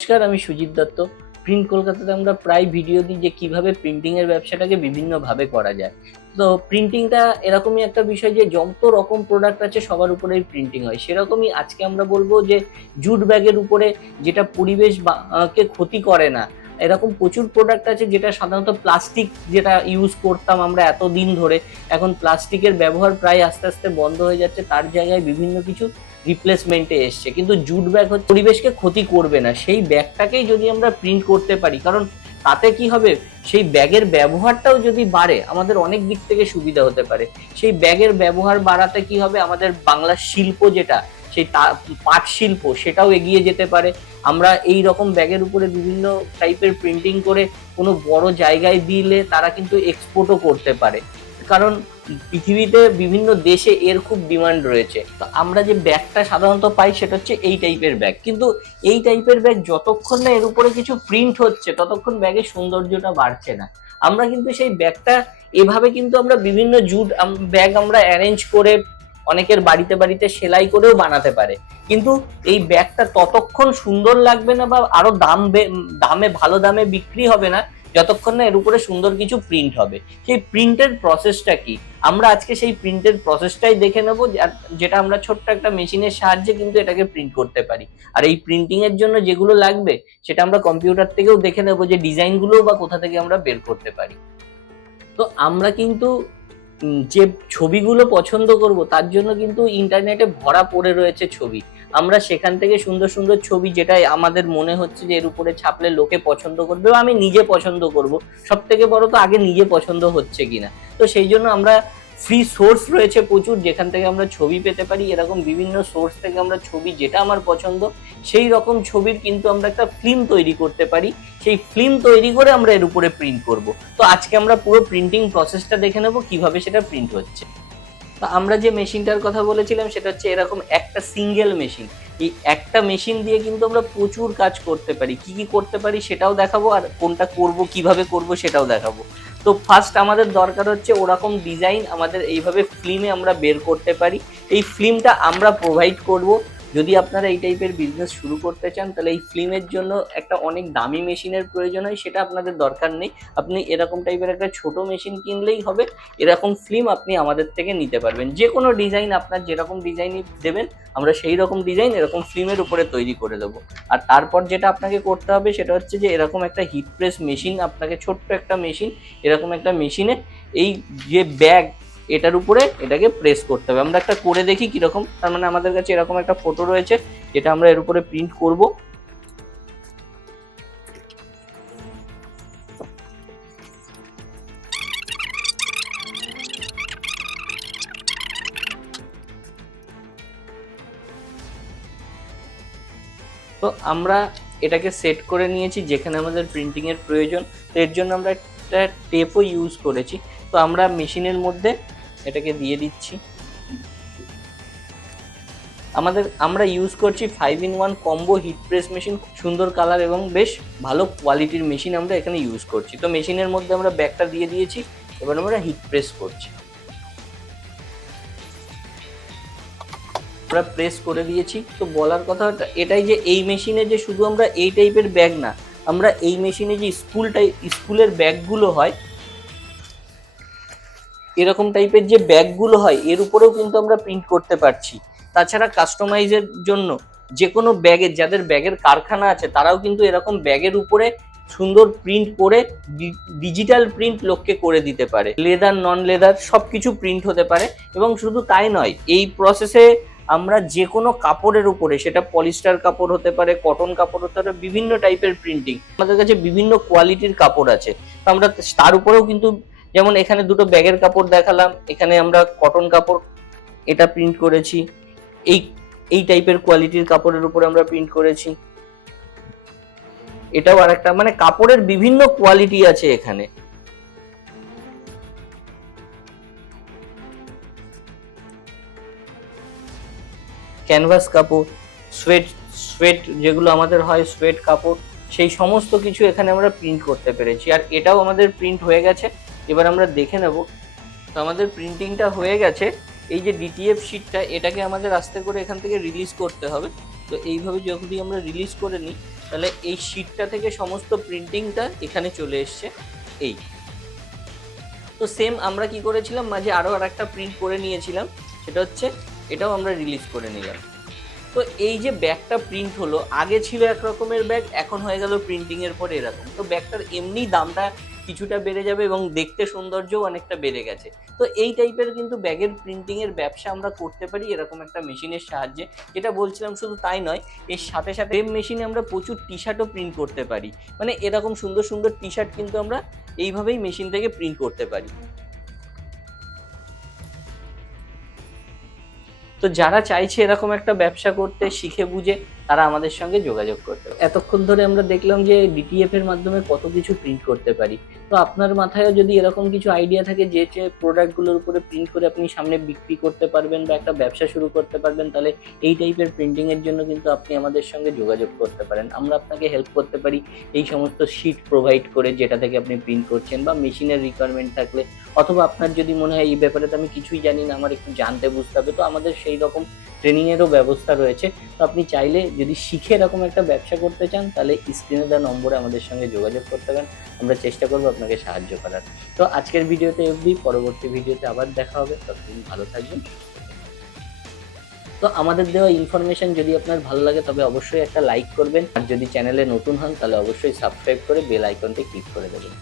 নমস্কার, আমি সুজিত দত্ত। প্রিন্ট কলকাতাতে আমরা প্রায় ভিডিও দিই যে কিভাবে প্রিন্টিং এর ব্যবসাটাকে বিভিন্ন ভাবে করা যায়। তো প্রিন্টিংটা এরকমই একটা বিষয় যে যত রকম প্রোডাক্ট আছে সবার উপরেই প্রিন্টিং হয়। সেরকমই আজকে আমরা বলবো যে জুট ব্যাগের উপরে, যেটা পরিবেশ কে ক্ষতি করে না। এরকম প্রচুর প্রোডাক্ট আছে যেটা সাধারণত প্লাস্টিক, যেটা ইউজ করতাম আমরা এতদিন ধরে, এখন প্লাস্টিকের ব্যবহার প্রায় আস্তে আস্তে বন্ধ হয়ে যাচ্ছে, তার জায়গায় বিভিন্ন কিছু রিপ্লেসমেন্টে এসছে। কিন্তু জুট ব্যাগ হচ্ছে পরিবেশকে ক্ষতি করবে না, সেই ব্যাগটাকেই যদি আমরা প্রিন্ট করতে পারি, কারণ তাতে কি হবে, সেই ব্যাগের ব্যবহারটাও যদি বাড়ে আমাদের অনেক দিক থেকে সুবিধা হতে পারে। সেই ব্যাগের ব্যবহার বাড়াতে কি হবে, আমাদের বাংলার শিল্প যেটা, সেই পাট শিল্প, সেটাও এগিয়ে যেতে পারে। আমরা এই রকম ব্যাগের উপরে বিভিন্ন টাইপের প্রিন্টিং করে কোনো বড় জায়গায় দিলে তারা কিন্তু এক্সপোর্টও করতে পারে, কারণ পৃথিবীতে বিভিন্ন দেশে এর খুব ডিমান্ড রয়েছে। তো আমরা যে ব্যাগটা সাধারণত পাই সেটা হচ্ছে এই টাইপের ব্যাগ, কিন্তু এই টাইপের ব্যাগ যতক্ষণ না এর উপরে কিছু প্রিন্ট হচ্ছে ততক্ষণ ব্যাগের সৌন্দর্যটা বাড়ছে না। আমরা কিন্তু সেই ব্যাগটা এভাবে কিন্তু আমরা বিভিন্ন জুট ব্যাগ আমরা অ্যারেঞ্জ করে অনেকের বাড়িতে বাড়িতে সেলাই করেও বানাতে পারে, কিন্তু এই ব্যাগটা ততক্ষণ সুন্দর লাগবে না বা আরো দামে ভালো দামে বিক্রি হবে না যতক্ষণ না এর উপরে সুন্দর কিছু প্রিন্ট হবে। সেই প্রিন্টের প্রসেসটা কি, আমরা আজকে সেই প্রিন্টের প্রসেসটাই দেখে নেবো, যেটা আমরা ছোট্ট একটা মেশিনের সাহায্যে কিন্তু এটাকে প্রিন্ট করতে পারি। আর এই প্রিন্টিং এর জন্য যেগুলো লাগবে সেটা আমরা কম্পিউটার থেকেও দেখে নেবো, যে ডিজাইনগুলো বা কোথা থেকে আমরা বের করতে পারি। তো আমরা কিন্তু যে ছবিগুলো পছন্দ করব তার জন্য কিন্তু ইন্টারনেটে ভরা পড়ে রয়েছে ছবি। আমরা সেখান থেকে সুন্দর সুন্দর ছবি, যেটা আমাদের মনে হচ্ছে যে এর উপরে ছাপলে লোকে পছন্দ করবে বা আমি নিজে পছন্দ করব, সব থেকে বড় তো আগে নিজে পছন্দ হচ্ছে কিনা। তো সেই জন্য আমরা ফ্রি সোর্স রয়েছে প্রচুর, যেখান থেকে আমরা ছবি পেতে পারি। এরকম বিভিন্ন সোর্স থেকে আমরা ছবি, যেটা আমার পছন্দ সেই রকম ছবির কিন্তু আমরা একটা ফিল্ম তৈরি করতে পারি। সেই ফিল্ম তৈরি করে আমরা এর উপরে প্রিন্ট করব। তো আজকে আমরা পুরো প্রিন্টিং প্রসেসটা দেখে নেব কিভাবে সেটা প্রিন্ট হচ্ছে। তো আমরা যে মেশিনটার কথা বলেছিলাম সেটা হচ্ছে এরকম একটা সিঙ্গেল মেশিন। এই একটা মেশিন দিয়ে কিন্তু আমরা প্রচুর কাজ করতে পারি। কি কি করতে পারি সেটাও দেখাবো, আর কোনটা করব কিভাবে করব সেটাও দেখাবো। তো ফার্স্ট আমাদের দরকার হচ্ছে ওরকম ডিজাইন আমাদের এইভাবে ফিল্মে আমরা বের করতে পারি। এই ফিল্মটা আমরা প্রোভাইড করব। যদি আপনারা এই টাইপের বিজনেস শুরু করতে চান তাহলে এই ফিল্মের জন্য একটা অনেক দামি মেশিনের প্রয়োজন হয়, সেটা আপনাদের দরকার নেই। আপনি এরকম টাইপের একটা ছোট মেশিন কিনলেই হবে। এরকম ফিল্ম আপনি আমাদের থেকে নিতে পারবেন। যে কোনো ডিজাইন, আপনার যেরকম ডিজাইনই দেবেন আমরা সেই রকম ডিজাইন এরকম ফিল্মের উপরে তৈরি করে দেবো। আর তারপর যেটা আপনাকে করতে হবে সেটা হচ্ছে যে এরকম একটা হিট প্রেস মেশিন, আপনাকে ছোট্ট একটা মেশিন, এরকম একটা মেশিনে এই যে ব্যাগ এটার উপরে এটাকে প্রেস করতে হবে। আমরা একটা করে দেখি কিরকম। তার মানে আমাদের কাছে এরকম একটা ফটো রয়েছে যেটা আমরা এর উপরে প্রিন্ট করব। তো আমরা এটাকে সেট করে নিয়েছি যেখানে আমাদের প্রিন্টিং এর প্রয়োজন। তো এর জন্য আমরা একটা টেপও ইউজ করেছি। তো আমরা মেশিনের মধ্যে এটাকে দিয়ে দিচ্ছি। আমরা ইউজ করছি 5-in-1 combo hit press machine. সুন্দর কালার এবং বেশ ভালো কোয়ালিটির মেশিন আমরা এখানে ইউজ করছি। তো মেশিনের মধ্যে আমরা ব্যাগটা দিয়ে দিয়েছি, এবার আমরা হিট প্রেস করছি। আমরা প্রেস করে দিয়েছি। তো বলার কথা এটাই যে এই মেশিনে যে শুধু আমরা এই টাইপের ব্যাগ না, আমরা এই মেশিনে যে স্কুলের ব্যাগগুলো হয়, এরকম টাইপের যে ব্যাগগুলো হয় এর উপরেও কিন্তু আমরা প্রিন্ট করতে পারছি। তাছাড়া কাস্টমাইজের জন্য যে কোনো ব্যাগের, যাদের ব্যাগের কারখানা আছে তারাও কিন্তু এরকম ব্যাগের উপরে সুন্দর প্রিন্ট করে ডিজিটাল প্রিন্ট লোককে করে দিতে পারে। লেদার, নন লেদার সব কিছু প্রিন্ট হতে পারে। এবং শুধু তাই নয়, এই প্রসেসে আমরা যে কোনো কাপড়ের উপরে, সেটা পলিস্টার কাপড় হতে পারে, কটন কাপড় হতে পারে, বিভিন্ন টাইপের প্রিন্টিং আমাদের কাছে বিভিন্ন কোয়ালিটির কাপড় আছে। তো আমরা তার উপরেও কিন্তু, যেমন এখানে দুটো ব্যাগের কাপড় দেখালাম, এখানে আমরা কটন কাপড় এটা প্রিন্ট করেছি। এই এই টাইপের কোয়ালিটির কাপড়ের উপরে আমরা প্রিন্ট করেছি। এটাও আরেকটা, মানে কাপড়ের বিভিন্ন কোয়ালিটি আছে এখানে। ক্যানভাস কাপড়, সোয়েট যেগুলো আমাদের হয়, সোয়েট কাপড়, সেই সমস্ত কিছু এখানে আমরা প্রিন্ট করতে পেরেছি। আর এটাও আমাদের প্রিন্ট হয়ে গেছে। এবার আমরা দেখে নেব। তো আমাদের প্রিন্টিংটা হয়ে গেছে। এই যে ডিটিএফ শিটটা, এটাকে আমাদের আস্তে করে এখান থেকে রিলিজ করতে হবে। তো এইভাবে যদি আমরা রিলিজ করে নিই তাহলে এই শিটটা থেকে সমস্ত প্রিন্টিংটা এখানে চলে এসছে। এই তো সেম আমরা কি করেছিলাম, মাঝে আরও আর একটা প্রিন্ট করে নিয়েছিলাম, সেটা হচ্ছে এটাও আমরা রিলিজ করে নিলাম। তো এই যে ব্যাগটা প্রিন্ট হলো, আগে ছিল এক রকমের ব্যাগ, এখন হয়ে গেল প্রিন্টিং এর পরে এরকম। তো ব্যাগটার এমনি দামটা কিছুটা বেড়ে যাবে এবং দেখতে সৌন্দর্যও অনেকটা বেড়ে গেছে। তো এই টাইপের কিন্তু ব্যাগের প্রিন্টিং এর ব্যবসা আমরা করতে পারি এরকম একটা মেশিনের সাহায্যে। যেটা বলছিলাম শুধু তাই নয়, এর সাথে সাথে সেম মেশিনে আমরা প্রচুর টি শার্টও প্রিন্ট করতে পারি। মানে এরকম সুন্দর সুন্দর টি শার্ট কিন্তু আমরা এইভাবেই মেশিন থেকে প্রিন্ট করতে পারি। তো যারা চাইছে এরকম একটা ব্যবসা করতে শিখে বুঝে, তারা আমাদের সঙ্গে যোগাযোগ করতে পারে। এতক্ষণ ধরে আমরা দেখলাম যে ডিটিএফ এর মাধ্যমে কত কিছু প্রিন্ট করতে পারি। তো আপনার মাথায়ও যদি এরকম কিছু আইডিয়া থাকে যে যে প্রোডাক্টগুলোর উপরে প্রিন্ট করে আপনি সামনে বিক্রি করতে পারবেন বা একটা ব্যবসা শুরু করতে পারবেন, তাহলে এই টাইপের প্রিন্টিং এর জন্য কিন্তু আপনি আমাদের সঙ্গে যোগাযোগ করতে পারেন। আমরা আপনাকে হেল্প করতে পারি এই সমস্ত শিট প্রোভাইড করে, যেটা থেকে আপনি প্রিন্ট করছেন, বা মেশিনের রিকোয়ারমেন্ট থাকলে, অথবা আপনার যদি মনে হয় এই ব্যাপারে তো আমি কিছুই জানি না, আমার একটু জানতে বুঝতে হবে, তো আমাদের সেই রকম ট্রেনিংয়েরও ব্যবস্থা রয়েছে। তো আপনি চাইলে যদি শিখে এরকম একটা ব্যবসা করতে চান, তাহলে স্ক্রিনে দেওয়া নম্বরে আমাদের সঙ্গে যোগাযোগ করতে পারেন। আমরা চেষ্টা করবো আপনাকে সাহায্য করার। তো আজকের ভিডিওতে অবধি, পরবর্তী ভিডিওতে আবার দেখা হবে। ততদিন ভালো থাকবেন। তো আমাদের দেওয়া ইনফরমেশন যদি আপনার ভালো লাগে তবে অবশ্যই একটা লাইক করবেন, আর যদি চ্যানেলে নতুন হন তাহলে অবশ্যই সাবস্ক্রাইব করে বেল আইকনটি ক্লিক করে দেবেন।